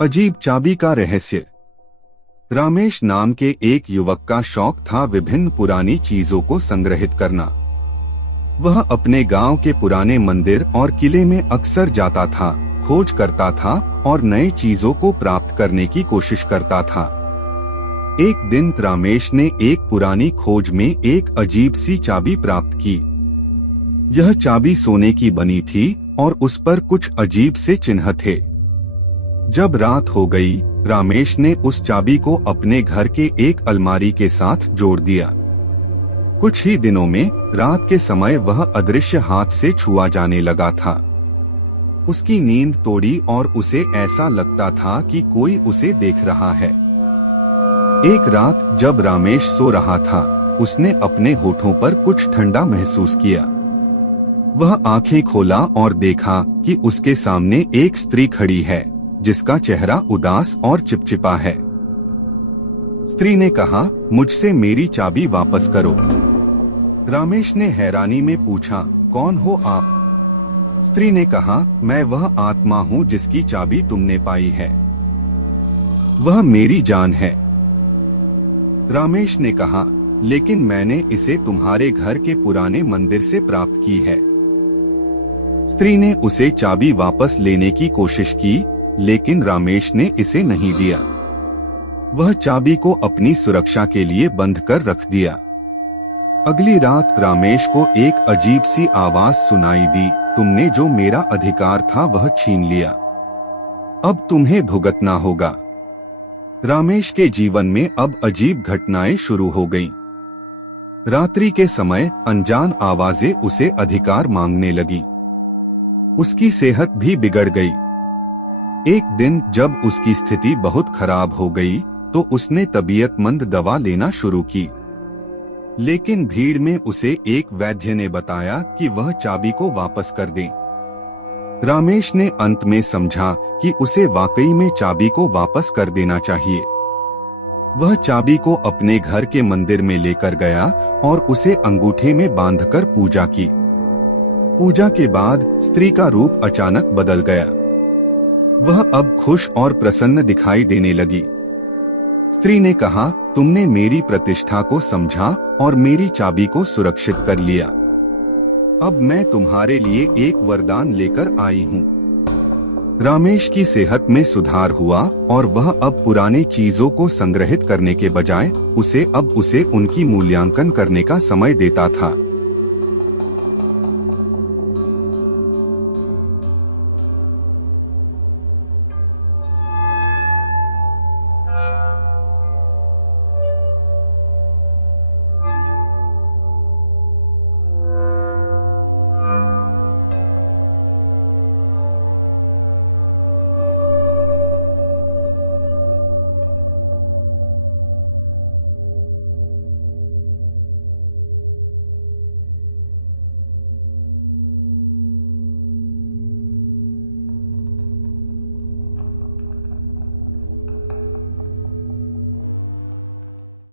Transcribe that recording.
अजीब चाबी का रहस्य। रामेश नाम के एक युवक का शौक था विभिन्न पुरानी चीजों को संग्रहित करना। वह अपने गांव के पुराने मंदिर और किले में अक्सर जाता था, खोज करता था और नई चीजों को प्राप्त करने की कोशिश करता था। एक दिन रामेश ने एक पुरानी खोज में एक अजीब सी चाबी प्राप्त की। यह चाबी सोने की बनी थी और उस पर कुछ अजीब से चिन्ह थे। जब रात हो गई, रामेश ने उस चाबी को अपने घर के एक अलमारी के साथ जोड़ दिया। कुछ ही दिनों में रात के समय वह अदृश्य हाथ से छुआ जाने लगा था। उसकी नींद तोड़ी और उसे ऐसा लगता था कि कोई उसे देख रहा है। एक रात जब रामेश सो रहा था, उसने अपने होठों पर कुछ ठंडा महसूस किया। वह आंखें खोला और देखा कि उसके सामने एक स्त्री खड़ी है जिसका चेहरा उदास और चिपचिपा है। स्त्री ने कहा, मुझसे मेरी चाबी वापस करो। रामेश ने हैरानी में पूछा, कौन हो आप? स्त्री ने कहा, मैं वह आत्मा हूँ जिसकी चाबी तुमने पाई है। वह मेरी जान है। रामेश ने कहा, लेकिन मैंने इसे तुम्हारे घर के पुराने मंदिर से प्राप्त की है। स्त्री ने उसे चाबी वापस लेने की कोशिश की, लेकिन रामेश ने इसे नहीं दिया। वह चाबी को अपनी सुरक्षा के लिए बंद कर रख दिया। अगली रात रामेश को एक अजीब सी आवाज सुनाई दी, तुमने जो मेरा अधिकार था वह छीन लिया। अब तुम्हें भुगतना होगा। रामेश के जीवन में अब अजीब घटनाएं शुरू हो गईं। रात्रि के समय अनजान आवाजें उसे अधिकार मांगने लगी। उसकी सेहत भी बिगड़ गई। एक दिन जब उसकी स्थिति बहुत खराब हो गई तो उसने तबीयतमंद दवा लेना शुरू की। लेकिन भीड़ में उसे एक वैद्य ने बताया कि वह चाबी को वापस कर दे। रामेश ने अंत में समझा कि उसे वाकई में चाबी को वापस कर देना चाहिए। वह चाबी को अपने घर के मंदिर में लेकर गया और उसे अंगूठे में बांधकर पूजा की। पूजा के बाद स्त्री का रूप अचानक बदल गया। वह अब खुश और प्रसन्न दिखाई देने लगी। स्त्री ने कहा, तुमने मेरी प्रतिष्ठा को समझा और मेरी चाबी को सुरक्षित कर लिया। अब मैं तुम्हारे लिए एक वरदान लेकर आई हूँ। रामेश की सेहत में सुधार हुआ और वह अब पुराने चीजों को संग्रहित करने के बजाय उसे उनकी मूल्यांकन करने का समय देता था।